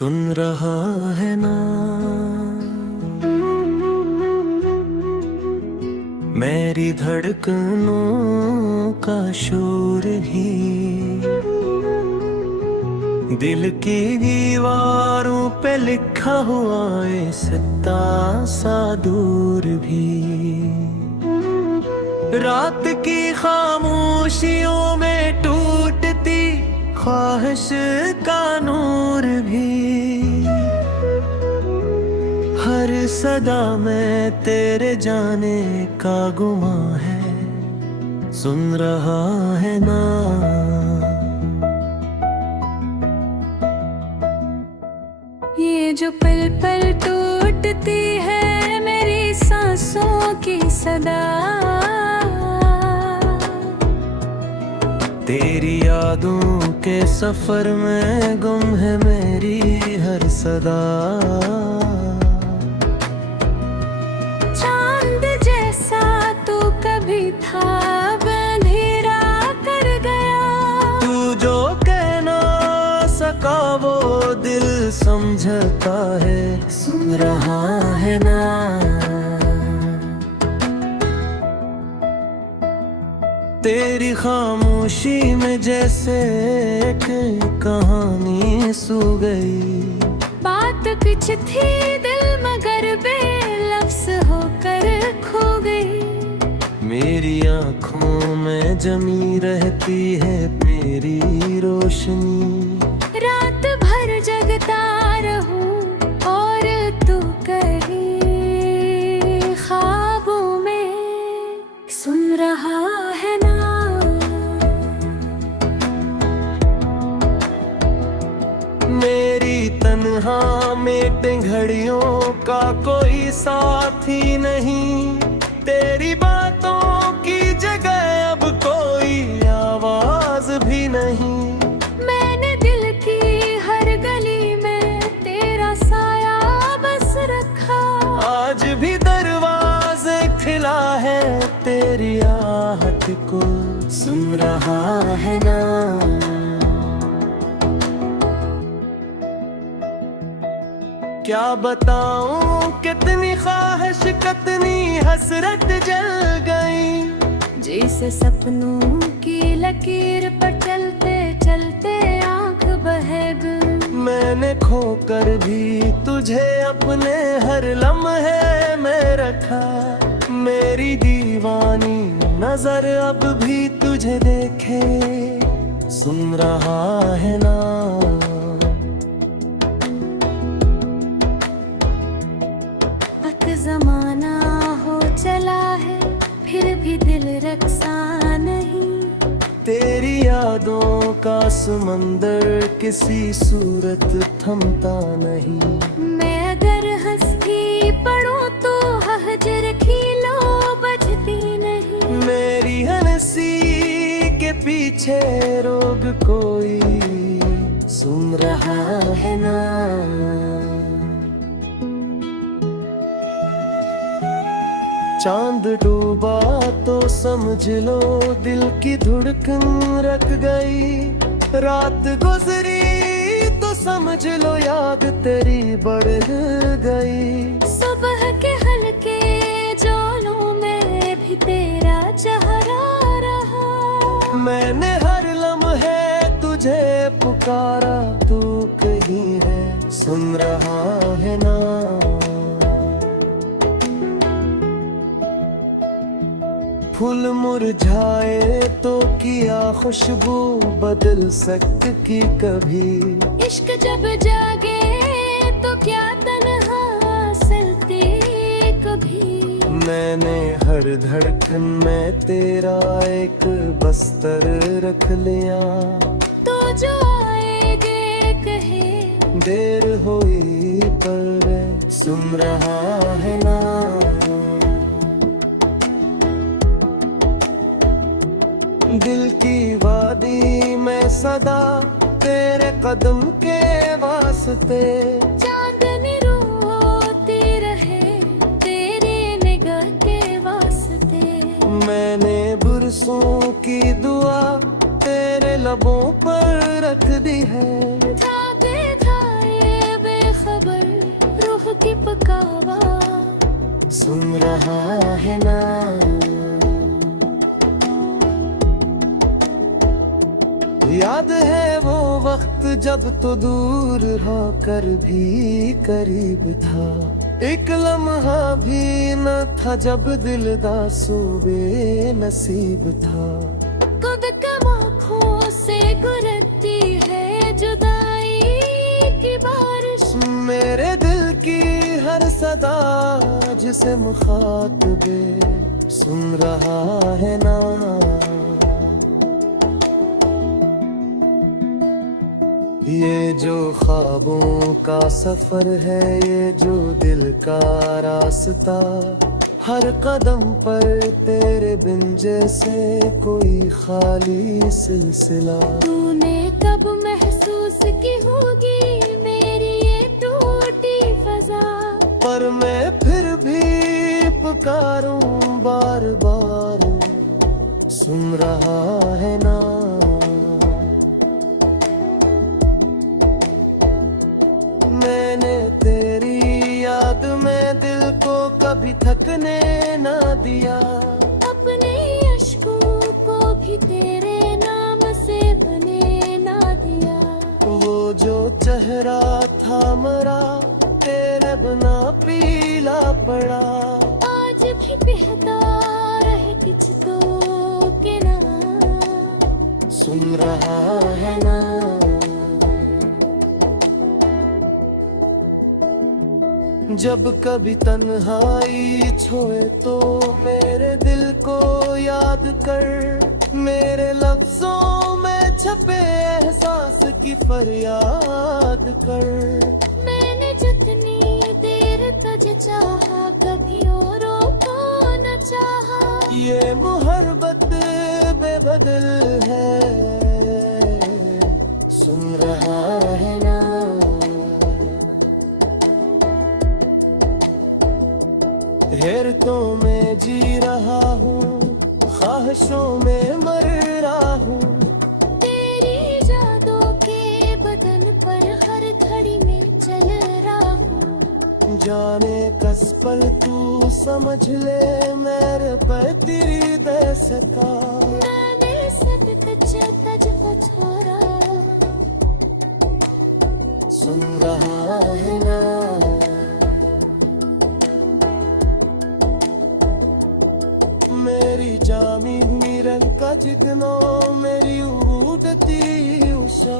सुन रहा है ना मेरी धड़कनों का शोर भी, दिल की दीवारों पे लिखा हुआ है सत्ता सा दूर भी। रात की खामोशियों में टूटती ख्वाहिश का नूर भी, हर सदा में तेरे जाने का गुमा है। सुन रहा है ना ये जो पल पल टूटती है मेरी सांसों की सदा, तेरी यादों के सफर में गुम है मेरी हर सदा। चांद जैसा तू कभी था अब अंधेरा कर गया, तू जो कह ना सका वो दिल समझता है। सुन रहा है ना तेरी खामोशी में जैसे एक कहानी सो गई। बात कुछ थी दिल मगर बेलफ्स होकर खो गई। मेरी आँखों में जमी रहती है मेरी रोशनी, रात भर जगता रहूं और तू कहीं ख्वाबों में। सुन रहा है ना मेरी तन्हा मेटे घड़ियों का कोई साथी नहीं, तेरी बातों की जगह अब कोई आवाज भी नहीं। मैंने दिल की हर गली में तेरा साया बस रखा, आज भी दरवाजे खिला है तेरी आहट को। सुन रहा है ना क्या बताऊं कितनी ख्वाहिश कितनी हसरत जल गई। जैसे सपनों की लकीर पर चलते चलते आंख बह गई। मैंने खोकर भी तुझे अपने हर लम्हे में रखा, मेरी दीवानी नजर अब भी तुझे देखे। सुन रहा है ना अब जमाना हो चला है फिर भी दिल रक्षा नहीं। तेरी यादों का समंदर किसी सूरत थमता नहीं। मैं अगर हंसती पढ़ूं तो हजर की लो बजती नहीं। मेरी हंसी के पीछे रोग कोई सुन रहा है ना। चांद डूबा तो समझ लो दिल की धड़कन रख गई। रात गुजरी तो समझ लो याद तेरी बढ़ गई। सुबह के हल्के जोलों में भी तेरा चेहरा रहा। मैंने हर लम्हे तुझे पुकारा, तू कहीं है। सुन रहा है ना फूल मुरझाए तो किया खुशबू बदल सकती कभी। इश्क जब जागे तो क्या तन्हा चलते कभी। मैंने हर धड़कन में तेरा एक बस्तर रख लिया। तो जो आएगे कहे देर हुई पर सुन रहा है ना दिल की वादी में सदा तेरे कदम के वास्ते। चांदनी रोती रहे तेरी निगाह के वास्ते। मैंने बरसों की दुआ तेरे लबों पर रख दी है। धागे धाए रहा है ना। याद है वो वक्त जब तो दूर होकर भी करीब था, एक लम्हा भी न था जब दिल दासो बेनसीब था। कब कब आँखों से गुजरती है जुदाई की बारिश, मेरे दिल की हर सदा जिसे मुखातबे सुन रहा है ना। ये जो ख्वाबों का सफर है, ये जो दिल का रास्ता, हर कदम पर तेरे बिन जैसे कोई खाली सिलसिला। तूने कब महसूस की होगी मेरी ये टूटी फजा, पर मैं फिर भी पुकारूं बार बार, सुन रहा है ना। मैंने तेरी याद में दिल को कभी थकने ना दिया, अपने अश्कों को भी तेरे नाम से बने ना दिया। वो जो चेहरा था मरा तेरे बिना पीला पड़ा, आज भी बेहतर है कुछ तो के ना, सुन रहा है ना। जब कभी तन्हाई छोए तो मेरे दिल को याद कर, मेरे लफ्जों में छपे एहसास की फरियाद कर। मैंने जितनी देर तुझे चाहा कभी औरों को न चाहा, ये मोहब्बत बेबदल है, सुन रहा है ना। हेरतों में जी रहा हूँ, ख्वाहिशों में मर रहा हूँ, तेरी यादों के बदन पर हर घड़ी में चल रहा हूँ। जाने कस पल तू समझ ले मेरे पर तेरी दस्तका। मैंने सब कुछ तुझको छोड़ा, सुन रहा है ना। मेरी जामी रंग का जिगनो, मेरी उड़ती उषा,